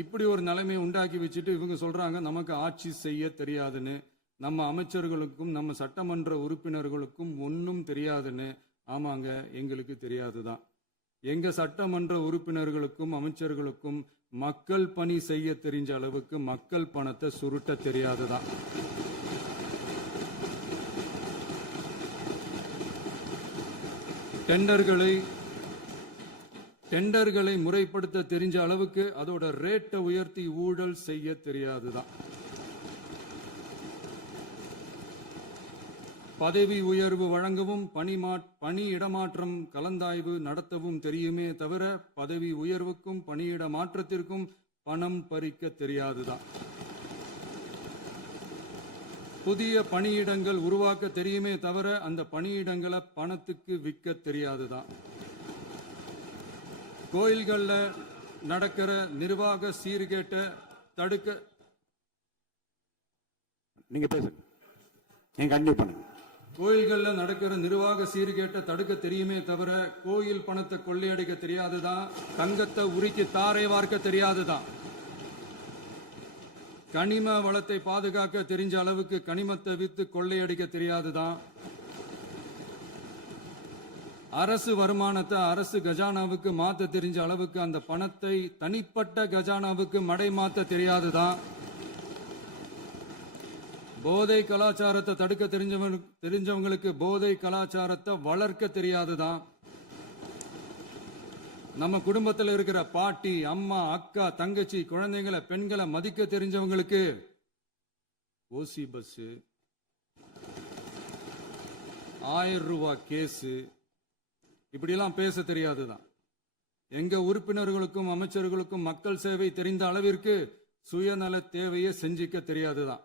இப்படி ஒரு நிலைமையை உண்டாக்கி வச்சுட்டு இவங்க சொல்றாங்க நமக்கு ஆட்சி செய்ய தெரியாதுன்னு, நம்ம அமைச்சர்களுக்கும் நம்ம சட்டமன்ற உறுப்பினர்களுக்கும் ஒன்றும் தெரியாதுன்னு. ஆமாங்க, எங்களுக்கு தெரியாதுதான். எங்க சட்டமன்ற உறுப்பினர்களுக்கும் அமைச்சர்களுக்கும் மக்கள் பணி செய்ய தெரிஞ்ச அளவுக்கு மக்கள் பணத்தை சுருட்ட தெரியாதுதான். டெண்டர்களை முறைப்படுத்த தெரிஞ்ச அளவுக்கு அதோட ரேட்டை உயர்த்தி ஊழல் செய்ய தெரியாதுதான். பதவி உயர்வு வழங்கவும் பணி இடமாற்றம் கலந்தாய்வு நடத்தவும் தெரியுமே தவிர பதவி உயர்வுக்கும் பணியிட மாற்றத்திற்கும் பணம் பறிக்க தெரியாதுதான். புதிய பணியிடங்கள் உருவாக்க தெரியுமே தவிர அந்த பணியிடங்களை பணத்துக்கு விற்க தெரியாதுதான். கோயில்கள்ல நடக்கிற நிர்வாக சீர்கேட்டை தடுக்க நீங்க பேசுங்க, நீங்க கண்டிப்பா பண்ணுங்க. கோயில்கள்ல நடக்கிற நிர்வாக சீர்கேட்டை தடுக்க தெரியுமே தவிர கோயில் பணத்தை கொள்ளையடிக்க தெரியாதுதான். தங்கத்தை உருக்கி தாரை வார்க்க தெரியாதுதான். கனிம வளத்தை பாதுகாக்க தெரிஞ்ச அளவுக்கு கனிமத்தை வித்து கொள்ளையடிக்க தெரியாதுதான். அரசு வருமானத்தை அரசு கஜானாவுக்கு மாத்த தெரிஞ்ச அளவுக்கு அந்த பணத்தை தனிப்பட்ட கஜானாவுக்கு மடை மாத்த தெரியாதுதான். போதை கலாச்சாரத்தை தடுக்க தெரிஞ்சவங்களுக்கு போதை கலாச்சாரத்தை வளர்க்க தெரியாதுதான். நம்ம குடும்பத்தில் இருக்கிற பாட்டி, அம்மா, அக்கா, தங்கச்சி, குழந்தைங்களை, பெண்களை மதிக்க தெரிஞ்சவங்களுக்கு ஓசி பஸ், 1000 ரூபாய் கேஸ், இப்படிலாம் பேச தெரியாதுதான். எங்க உறுப்பினர்களுக்கும் அமைச்சர்களுக்கும் மக்கள் சேவை தெரிந்த அளவிற்கு சுயநல தேவையை செஞ்சிக்க தெரியாதுதான்.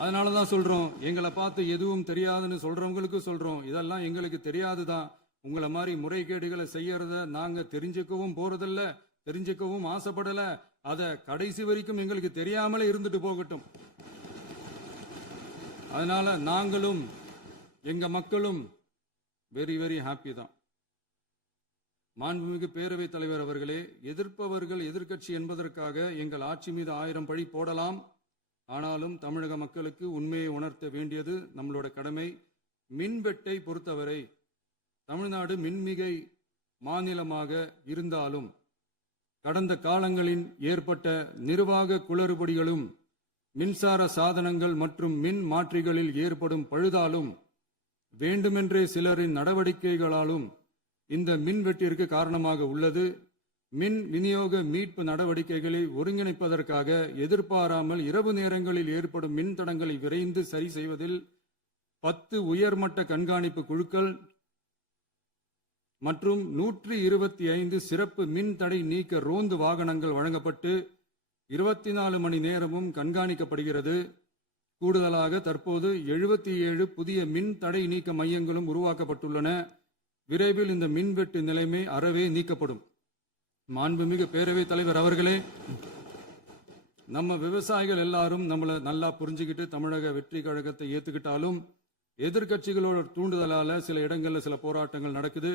அதனாலதான் சொல்றோம், எங்களை பார்த்து எதுவும் தெரியாதுன்னு சொல்றவங்களுக்கு சொல்றோம், இதெல்லாம் எங்களுக்கு தெரியாதுதான். உங்களை மாதிரி முறைகேடுகளை செய்யறத நாங்க தெரிஞ்சுக்கவும் போறதில்ல, தெரிஞ்சுக்கவும் ஆசைப்படல. அத கடைசி வரைக்கும் எங்களுக்கு தெரியாமலே இருந்துட்டு போகட்டும். அதனால நாங்களும் எங்க மக்களும் வெரி வெரி ஹாப்பி தான். மாண்புமிகு பேரவைத் தலைவர் அவர்களே, எதிர்ப்பவர்கள் எதிர்க்கட்சி என்பதற்காக எங்கள் ஆட்சி மீது 1000 பழி போடலாம். ஆனாலும் தமிழக மக்களுக்கு உண்மையை உணர்த்த வேண்டியது நம்மளோட கடமை. மின்வெட்டை பொறுத்தவரை தமிழ்நாடு மின்மிகை மாநிலமாக இருந்தாலும் கடந்த காலங்களில் ஏற்பட்ட நிர்வாக குளறுபடிகளும் மின்சார சாதனங்கள் மற்றும் மின் மாற்றிகளில் ஏற்படும் பழுதாலும் வேண்டுமென்றே சிலரின் நடவடிக்கைகளாலும் இந்த மின்வெட்டிற்கு காரணமாக உள்ளது. மின் விநியோக மீட்பு நடவடிக்கைகளை ஒருங்கிணைப்பதற்காக எதிர்பாராமல் இரவு நேரங்களில் ஏற்படும் மின் தடங்களை விரைந்து சரி செய்வதில் 10 உயர்மட்ட கண்காணிப்பு குழுக்கள் மற்றும் 125 சிறப்பு மின் தடை நீக்க ரோந்து வாகனங்கள் வழங்கப்பட்டு 24 மணி நேரமும் கண்காணிக்கப்படுகிறது. கூடுதலாக தற்போது 77 புதிய மின் தடை நீக்க மையங்களும் உருவாக்கப்பட்டுள்ளன. விரைவில் இந்த மின்வெட்டு நிலைமை அறவே நீக்கப்படும். மாண்புமிகு பேரவைத் தலைவர் அவர்களே, நம்ம விவசாயிகள் எல்லாரும் நம்மளை நல்லா புரிஞ்சுக்கிட்டு தமிழக வெற்றி கழகத்தை ஏத்துக்கிட்டாலும் எதிர்கட்சிகளோட தூண்டுதலால சில இடங்கள்ல சில போராட்டங்கள் நடக்குது.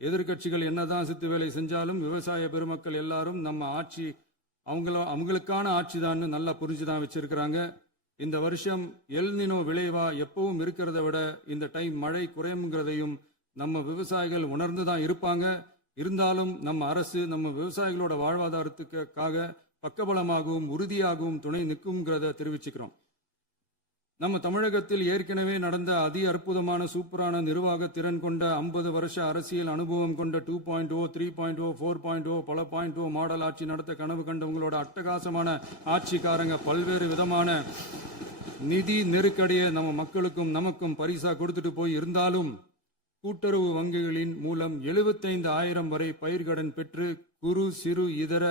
எதிர்கட்சிகள் என்னதான் சித்து வேலை செஞ்சாலும் விவசாய பெருமக்கள் எல்லாரும் நம்ம ஆட்சி அவங்களுக்கான ஆட்சி தான் நல்லா புரிஞ்சுதான் வச்சிருக்கிறாங்க. இந்த வருஷம் எல்னினோ விளைவா எப்பவும் இருக்கிறத விட இந்த டைம் மழை குறையுங்கிறதையும் நம்ம விவசாயிகள் உணர்ந்துதான் இருப்பாங்க. இருந்தாலும் நம்ம அரசு நம்ம விவசாயிகளோட வாழ்வாதாரத்துக்காக பக்கபலமாகவும் உறுதியாகவும் துணை நிற்கும்ங்கிறத தெரிவிச்சுக்கிறோம். நம்ம தமிழகத்தில் ஏற்கனவே நடந்த அதி அற்புதமான சூப்பரான நிர்வாக திறன் கொண்ட 50 வருஷ அரசியல் அனுபவம் கொண்ட 2.0, 3.0, 4.0 பல 0.0 மாடல் ஆட்சி நடத்த கனவு கண்டவங்களோட அட்டகாசமான ஆட்சிக்காரங்க பல்வேறு விதமான நிதி நெருக்கடியை நம்ம மக்களுக்கும் நமக்கும் பரிசா கொடுத்துட்டு போய் இருந்தாலும் கூட்டுறவு வங்கிகளின் மூலம் 75,000 வரை பயிர்கடன் பெற்று குறு சிறு இதர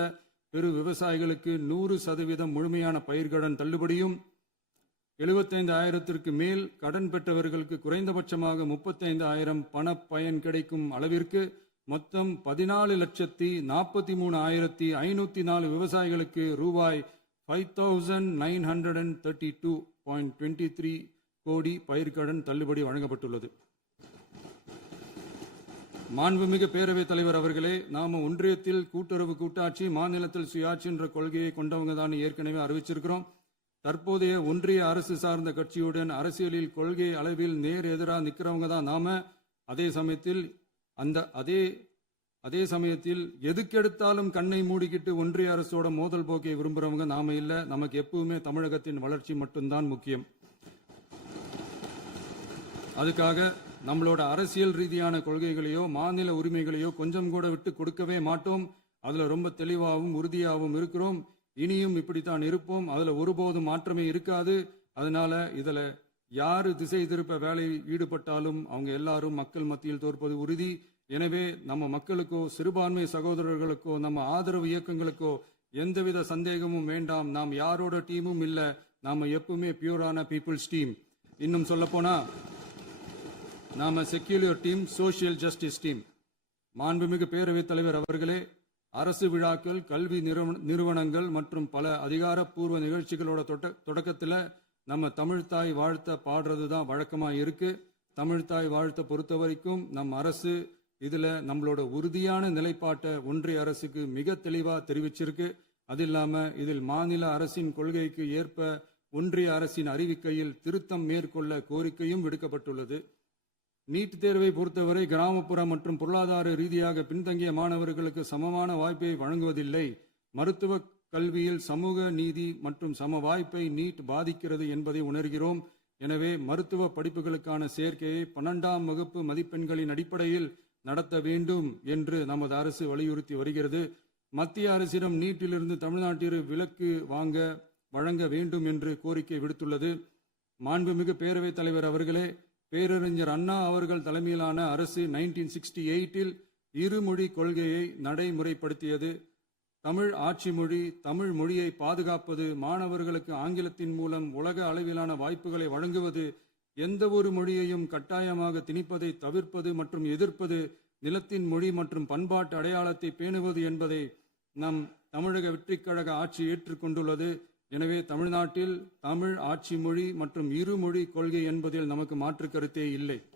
பெரு விவசாயிகளுக்கு 100% முழுமையான பயிர்கடன் தள்ளுபடியும் 75,000க்கு மேல் கடன் பெற்றவர்களுக்கு குறைந்தபட்சமாக 35,000 பண பயன் கிடைக்கும் அளவிற்கு மொத்தம் 14,43,504 விவசாயிகளுக்கு ரூபாய் 5,932.23 கோடி பயிர்கடன் தள்ளுபடி வழங்கப்பட்டுள்ளது. மாண்புமிகு பேரவைத் தலைவர் அவர்களே, நாம ஒன்றியத்தில் கூட்டுறவு கூட்டாட்சி, மாநிலத்தில் சுயாட்சி என்ற கொள்கையை கொண்டவங்க தான் ஏற்கனவே அறிவிச்சிருக்கிறோம். தற்போதைய ஒன்றிய அரசு சார்ந்த கட்சியுடன் அரசியலில் கொள்கை அளவில் நேர் எதிராக நிக்கிறவங்க தான் நாம. அதே சமயத்தில் எதுக்கெடுத்தாலும் கண்ணை மூடிக்கிட்டு ஒன்றிய அரசோட மோதல் போக்கை விரும்புறவங்க நாம இல்ல. நமக்கு எப்பவுமே தமிழகத்தின் வளர்ச்சி மட்டும்தான் முக்கியம். அதுக்காக நம்மளோட அரசியல் ரீதியான கொள்கைகளையோ மாநில உரிமைகளையோ கொஞ்சம் கூட விட்டு கொடுக்கவே மாட்டோம். அதுல ரொம்ப தெளிவாகவும் உறுதியாகவும் இருக்கிறோம். இனியும் இப்படித்தான் இருப்போம். அதுல ஒருபோதும் மாற்றமே இருக்காது. அதனால இதுல யாரு திசை திருப்ப வேலையில் ஈடுபட்டாலும் அவங்க எல்லாரும் மக்கள் மத்தியில் தோற்பது உறுதி. எனவே நம்ம மக்களுக்கோ சிறுபான்மை சகோதரர்களுக்கோ நம்ம ஆதரவு இயக்கங்களுக்கோ எந்தவித சந்தேகமும் வேண்டாம். நாம் யாரோட டீமும் இல்ல. நாம எப்பவுமே பியூரான பீப்புள்ஸ் டீம். இன்னும் சொல்ல போனா நாம secular team, social justice team. மாண்புமிகு பேரவைத் தலைவர் அவர்களே, அரசு விழாக்கள், கல்வி நிறுவனங்கள் மற்றும் பல அதிகாரப்பூர்வ நிகழ்ச்சிகளோட தொடக்கத்துல நம்ம தமிழ்தாய் வாழ்த்த பாடுறது தான் வழக்கமா இருக்கு. தமிழ்தாய் வாழ்த்த பொறுத்த வரைக்கும் நம் அரசு இதுல நம்மளோட உறுதியான நிலைப்பாட்டை ஒன்றிய அரசுக்கு மிக தெளிவா தெரிவிச்சிருக்கு. அது இல்லாம இதில் மாநில அரசின் கொள்கைக்கு ஏற்ப ஒன்றிய அரசின் அறிவிக்கையில் திருத்தம் மேற்கொள்ள கோரிக்கையும் விடுக்கப்பட்டுள்ளது. நீட் தேர்வை பொறுத்தவரை கிராமப்புற மற்றும் பொருளாதார ரீதியாக பின்தங்கிய மாணவர்களுக்கு சமமான வாய்ப்பை வழங்குவதில்லை. மருத்துவ கல்வியில் சமூக நீதி மற்றும் சம வாய்ப்பை நீட் பாதிக்கிறது என்பதை உணர்கிறோம். எனவே மருத்துவ படிப்புகளுக்கான சேர்க்கையை 12ஆம் வகுப்பு மதிப்பெண்களின் அடிப்படையில் நடத்த வேண்டும் என்று நமது அரசு வலியுறுத்தி வருகிறது. மத்திய அரசிடம் நீட்டிலிருந்து தமிழ்நாட்டிற்கு விலக்கு வழங்க வேண்டும் என்று கோரிக்கை விடுத்துள்ளது. மாண்புமிகு பேரவைத் தலைவர் அவர்களே, பேரறிஞர் அண்ணா அவர்கள் தலைமையிலான அரசு 1968இல் இருமொழி கொள்கையை நடைமுறைப்படுத்தியது. தமிழ் ஆட்சி மொழி, தமிழ் மொழியை பாதுகாப்பது, மாணவர்களுக்கு ஆங்கிலத்தின் மூலம் உலக அளவிலான வாய்ப்புகளை வழங்குவது, எந்த ஒரு மொழியையும் கட்டாயமாக திணிப்பதை தவிர்ப்பது மற்றும் எதிர்ப்பது, நிலத்தின் மொழி மற்றும் பண்பாட்டு அடையாளத்தை பேணுவது என்பதை நம் தமிழக வெற்றிக் கழக ஆட்சி ஏற்றுக்கொண்டுள்ளது. எனவே தமிழ்நாட்டில் தமிழ் ஆட்சி மொழி மற்றும் இருமொழி கொள்கை என்பதில் நமக்கு மாற்று கருத்தே இல்லை.